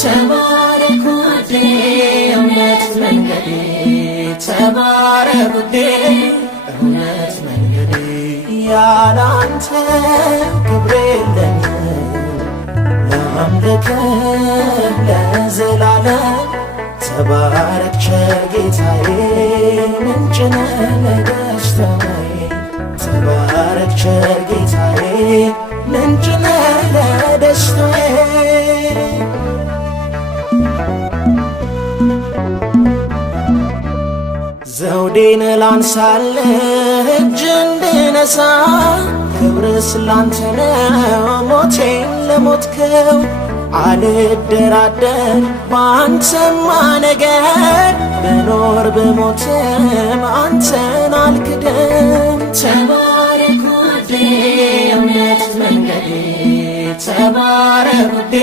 ተባረክ ውዴ እውነት መንገዴ ተባረክ ውዴ እውነት መንገዴ ያላንተ ክብር የለኝም ላምልክህ ለዘላለም ተባረክ ቸር ጌታዬ ምንጭ ነህ ለደስታዬ ተባረክ ቸር ጌታዬ ምንጭ ነህ ለደስታዬ ዘውዴን ላንሳልህ እጅ እንድነሳ ክብርስ ላንተ ነው ሞቴን ለሞትከው አልደራደር ባንተማ ነገር ብኖር ብሞትም አንተን አልክድም ተባረክ ውዴ እውነት መንገዴ ተባረክ ውዴ